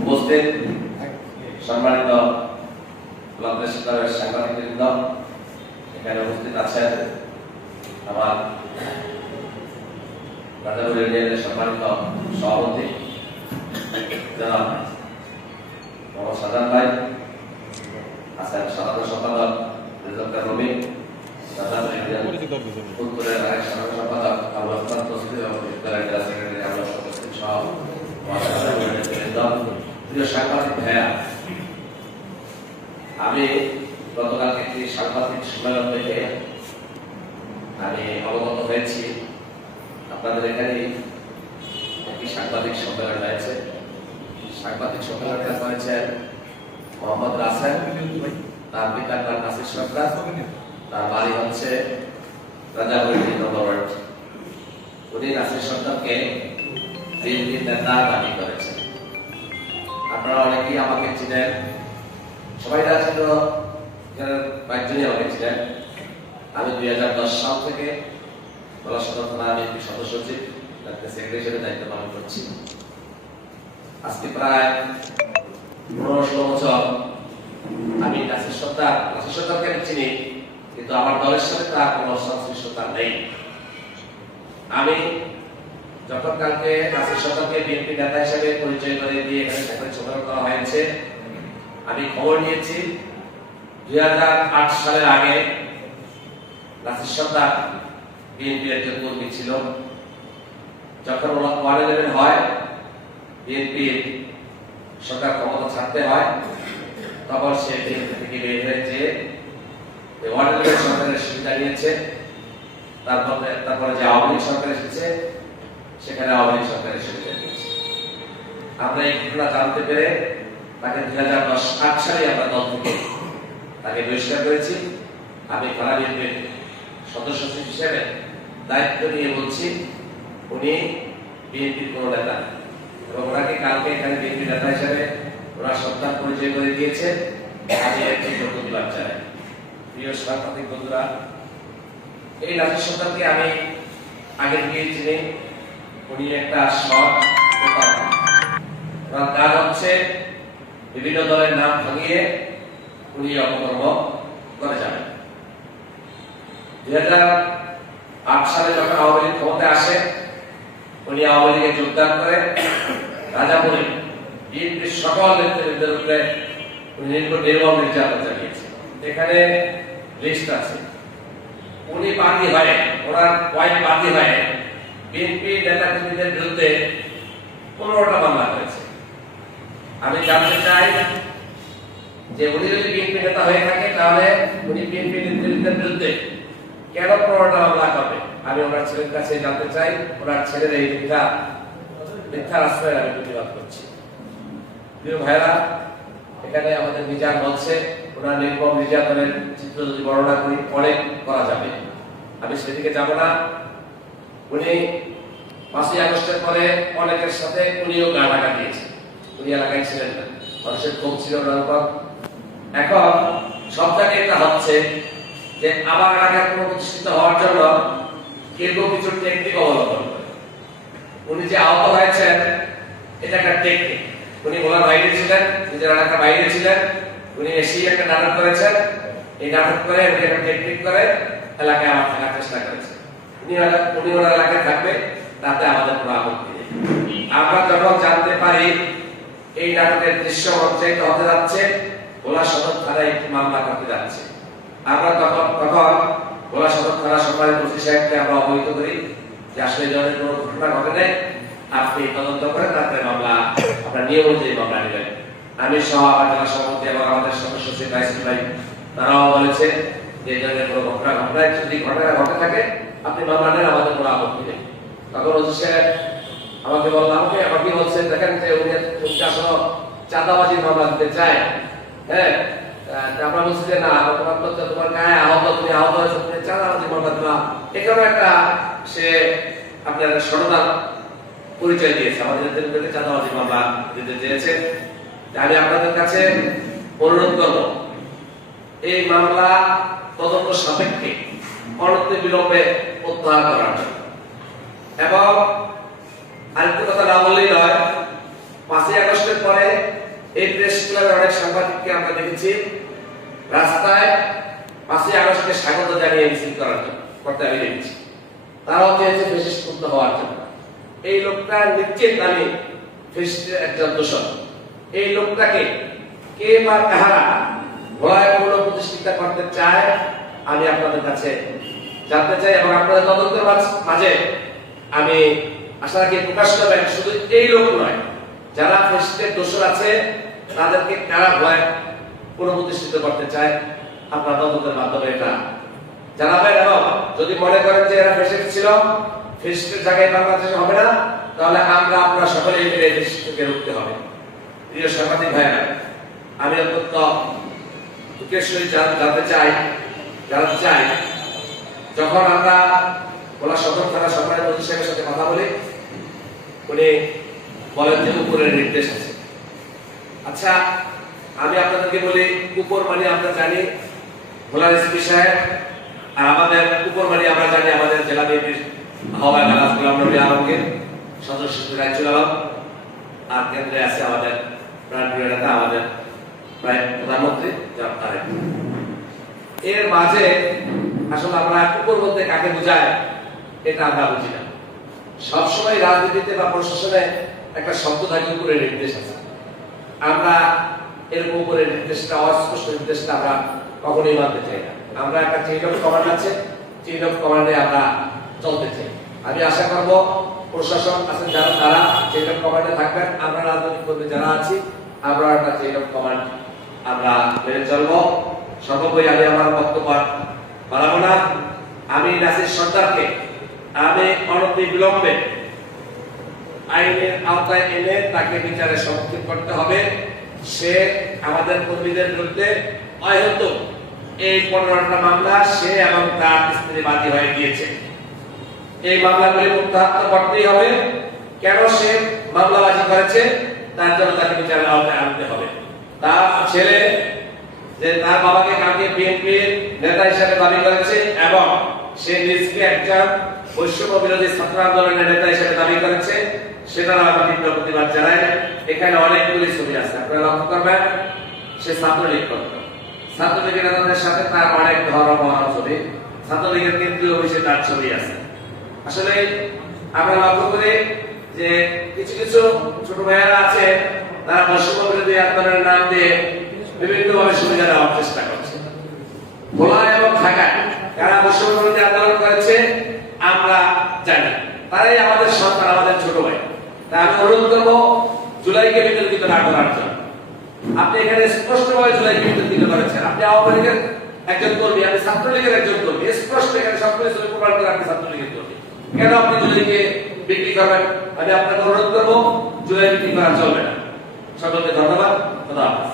উপস্থিত সম্মানিত সাংবাদিকবৃন্দ, এখানে উপস্থিত আছেন আমার রাজাপুর ইউনিয়নের সম্মানিত সভাপতি জনাব মোহাম্মদ সাজান ভাই, আছেন সাধারণ সম্পাদক রেজকার রবি, রাজাপুর ইউনিয়ন উত্তরের আরেক সাধারণ সম্পাদক আবু হাসান তসলিম এবং বিদ্যালয় জেলা সেক্রেটারি আবু হাসান সহ প্রিয় সাংবাদিক ভাইয়া, আমি গতকালকে একটি সাংবাদিক সম্মেলন থেকে আমি অবগত হয়েছি আপনাদের এখানে একটি সাংবাদিক সম্মেলন হয়েছে। সাংবাদিক সম্মেলনটা করেছেন মোহাম্মদ রাসেল, তার পিতার নাম নাসির সরকার, তার বাড়ি হচ্ছে রাজাপুর নম্বর। উনি নাসির সরকারকে বিএনপির নেতা দাবি করেছেন। আপনারা অনেকেই আমাকে চিনেন, সবাই ছিল কয়েকজনই আমাকে ছিলেন। আমি 2010 সাল থেকে সদর থানা বিএনপি সদস্য সচিব সেক্রেটারি হিসেবে দায়িত্ব পালন করছি। আজকে প্রায় 15-16 বছর আমি নাসির সরকারকে আমি চিনি, কিন্তু আমার দলের সাথে তার কোনো সংশ্লিষ্টতা নেই। আমি যখন কালকে নাসির সরকারকে বিএনপি নেতা হিসেবে পরিচয় করে দিয়ে এখানে সাংবাদিক সম্মেলন করা হয়েছে, আমি খবর নিয়েছি 2008 সালের আগে নাসির সরকার বিএনপির একজন কর্মী ছিল। যখন 111 হয়, বিএনপির সরকার ক্ষমতা ছাড়তে হয়, তখন সে বিএনপি থেকে বের হয়েছে, 111 সরকারের সুবিধা নিয়েছে। তারপরে যে আওয়ামী লীগ সরকার এসেছে, সেখানে আওয়ামী লীগ সরকারের সুবিধা নিয়েছে। আমরা এই ঘটনা জানতে পেরে তাকে 2008 সালে আমরা দল থেকে তাকে বহিষ্কার করেছি। আমি থানা বিএনপির সদস্য হিসেবে দায়িত্ব নিয়ে বলছি, উনি বিএনপির কোনো নেতা এবং ওনাকে কালকে এখানে বিএনপি নেতা হিসেবে ওনার সত্তার পরিচয় করে দিয়েছে। আমি একটি প্রতিবাদ জানাই। প্রিয় সাংবাদিক বন্ধুরা, এই নাসির সরকারকে আমি আগে থেকে চিনি। উনি একটা সৎ নেতা, ওনার কাজ হচ্ছে বিভিন্ন দলের নাম ভাঙিয়ে উনি অপকর্ম করে যাবেন। 2008 সালে যখন আওয়ামী লীগ ক্ষমতায় আসে, উনি আওয়ামী লীগে যোগদান করে রাজাপুরে বিএনপির সকল নেতৃবৃন্দের উপরে উনি নির্মম নির্যাতন চালিয়েছেন। এখানে লিস্ট আছে। উনি বাদী হয়ে, ওনার ওয়াইফ বাদী হয়ে বিএনপি নেতাকর্মীদের বিরুদ্ধে 15টা মামলা করেছে। আমি জানতে চাই যে উনি যদি বিএনপি নেতা হয়ে থাকে, তাহলে উনি বিএনপি নেতৃত্বের বিরুদ্ধে কেন 15টা মামলা করবে? আমি ওনার ছেলের কাছে জানতে চাই। ওনার ছেলের এই মিথ্যা আশ্রয় আমি প্রতিবাদ করছি। প্রিয় ভাইরা, এখানে আমাদের মিজান বলছে ওনার নির্মম নির্যাতনের চিত্র যদি বর্ণনা করি অনেক করা যাবে, আমি সেদিকে যাব না। উনি 5ই আগস্টের পরে অনেকের সাথে উনিও গা ঢাকা দিয়েছেন। উনি এলাকায় ছিলেন না, মানুষের ক্ষোভ ছিল ওনার উপর। এখন সব জায়গায় এটা হচ্ছে যে আবার এলাকায় কোনো প্রতিষ্ঠিত হওয়ার জন্য কেউ কিছু টেকনিক অবলম্বন করে। উনি যে আহত হয়েছেন, এটা একটা টেকনিক। উনি ওনার বাইরে ছিলেন, নিজের এলাকার বাইরে ছিলেন, উনি এসেই একটা নাটক করেছেন। এই নাটক করে উনি একটা টেকনিক করে এলাকায় আমার থাকার চেষ্টা করেছেন। উনি ওনার এলাকায় থাকবে, তাতে আমাদের কোনো আপত্তি নেই। আমরা যখন জানতে পারি এই নাটকের দৃশ্য হতে যাচ্ছে, ভোলা সদর থানায় একটি মামলা করতে যাচ্ছে, আমরা তখন ভোলা সদর থানা সম্মানিত ওসি সাহেবকে আমরা অবহিত করি যে আসলে এই ধরনের কোনো ঘটনা ঘটে নাই, আপনি তদন্ত করে তারপরে মামলা আপনার নিয়ম অনুযায়ী মামলা নেবেন। আমি সহ আমার জেলা সভাপতি এবং আমাদের সদস্য সচিব ভাই, তারাও বলেছে যে এই ধরনের কোনো ঘটনা যদি ঘটনা ঘটে থাকে, আপনি মামলা নেন, আমাদের কোনো আপত্তি নেই। তখন ওসি সাহেব আমাকে বলছেন, দেখেন যে উনি আসলে চাঁদাবাজির মামলা দিতে চায়। হ্যাঁ, আমরা বলছি যে না, তোমার গায়ে আহত, তুমি আহত হয়েছে, তুমি চাঁদাবাজির মামলা দিবা। এখানে একটা সে আপনার সরদার পরিচয় দিয়েছে, আমাদের বিরুদ্ধে চাঁদাবাজির মামলা দিতে চেয়েছে। আমি আপনাদের কাছে অনুরোধ করব, এই মামলা তদন্ত সাপেক্ষে অনতি বিলম্বে প্রত্যাহার করার এবং আরেকটি কথা না বললেই নয়, বছর পরে এই প্রেস ক্লাবের অনেক সাংবাদিককে আমরা দেখেছি রাস্তায় 5ই আগস্টকে স্বাগত জানিয়ে মিছিল করতে আমি দেখেছি। তারাও চেয়েছে ফ্যাসিস্ট মুক্ত হওয়ার জন্য। এই লোকটা নিশ্চিত আমি ফ্যাসিস্টের একজন দোষর। এই লোকটাকে কে বা কাহারা ভয় পুনঃপ্রতিষ্ঠিত করতে চায় আমি আপনাদের কাছে জানতে চাই, এবং আপনাদের তদন্তের মাঝে আমি আশা রাখি প্রকাশ করবেন শুধু এই লোক নয়, যারা ফ্যাসিস্টের দোষর আছে তাদেরকে কারা ভয় পুনঃপ্রতিষ্ঠিত করতে চায় আপনার তদন্তের মাধ্যমে এটা জানাবেন। এবং যদি মনে করেন যে এরা ফ্যাসিস্ট ছিল, ফ্যাসিস্টের জায়গায় বাংলাদেশে হবে না, তাহলে আমরা আপনারা সকলে মিলে ফ্যাসিস্টকে রুখতে হবে। প্রিয় সাংবাদিক ভাইরা, আমি অত্যন্ত দুঃখের সহিত জানতে চাই যখন আমরা ভোলা সদর থানা সম্মানিত ওসি সাহেবের সাথে কথা বলি, উনি বলেন যে উপরের নির্দেশ আছে। আচ্ছা, আমি আপনাদেরকে বলি উপর মানে আমরা জানি ভোলার এসপি সাহেব, আর আমাদের উপর মানে আমরা জানি আমাদের জেলা বিএনপির আহ্বায়ক আলহাজ গোলাম নবী আলমগীর, সদস্য রাইজুল আলম, আর কেন্দ্রে আছে আমাদের প্রাণপ্রিয় নেতা আমাদের প্রায় প্রধানমন্ত্রী জনাব তারেক। এর মাঝে আসলে আমরা উপর বলতে কাকে বোঝায় এটা আমরা বুঝি না। সবসময় রাজনীতিতে বা প্রশাসনে একটা শব্দ থাকে উপরের নির্দেশ আছে। আমরা এরকম উপরের নির্দেশটা, অস্পষ্ট নির্দেশটা আমরা কখনোই মানতে চাই না। আমরা একটা চেইন অফ কমান্ড আছে, চেইন অফ কমান্ডে আমরা চলতে চাই। আমি আশা করব প্রশাসন আছেন যারা, তারা চেইন অফ কমান্ডে থাকবেন। আমরা রাজনৈতিক কর্মী যারা আছি, আমরা একটা চেইন অফ কমান্ড আমরা মেনে চলবো। সর্বোপরি আমি আমার বক্তব্য বাড়াবো না। আমি নাসির সরদারকে আমি অনতি বিলম্বে আইনের আওতায় এনে তাকে বিচারে সম্মুখীন করতে হবে। সে আমাদের কর্মীদের বিরুদ্ধে অহেতুক এই 15টা মামলা সে এবং তার স্ত্রী বাদী হয়ে গিয়েছে। এই মামলাগুলি প্রত্যাহার করতেই হবে। কেন সে মামলাবাজি করেছে তার জন্য তাকে বিচারের আওতায় আনতে হবে। তার ছেলে যে তার বাবাকে কালকে বিএনপির নেতা হিসেবে দাবি করেছে এবং সে নিজকে একজন বৈষম্য বিরোধী ছাত্র আন্দোলনের নেতা হিসেবে দাবি করেছে, সেটার আমরা তীব্র প্রতিবাদ জানাই। এখানে অনেকগুলি ছবি আছে, আপনারা লক্ষ্য করবেন। সে ছাত্রলীগ করত, ছাত্রলীগের নেতাদের সাথে তার অনেক ধর্ম ছবি, ছাত্রলীগের কেন্দ্রীয় অফিসে তার ছবি আছে। আসলে আমরা লক্ষ্য করি যে কিছু কিছু ছোট ভাইয়েরা আছে, তারা বৈষম্য বিরোধী আন্দোলনের নাম দিয়ে বিভিন্নভাবে সুবিধা দেওয়ার চেষ্টা করছে। ভোলা এবং ঢাকায় যারা বৈষম্য বিরোধী আন্দোলন করেছে আমরা জানি, তারাই আমাদের সন্তান, আমাদের ছোট ভাই। তাই আমি অনুরোধ করবো জুলাইকে বিতর্কিত না করার জন্য। আপনি এখানে স্পষ্টভাবে জুলাইকে বিতর্কিত করেছেন। আপনি আওয়ামী লীগের একজন কর্মী, আপনি ছাত্রলীগের একজন কর্মী, স্পষ্ট এখানে সবকিছু প্রমাণ করে আপনি ছাত্রলীগের কর্মী। কেন আপনি জুলাইকে বিক্রি করবেন? আমি আপনাকে অনুরোধ করবো জুলাই বিক্রি করা চলবে না। সকলকে ধন্যবাদ। খোদা হাফেজ।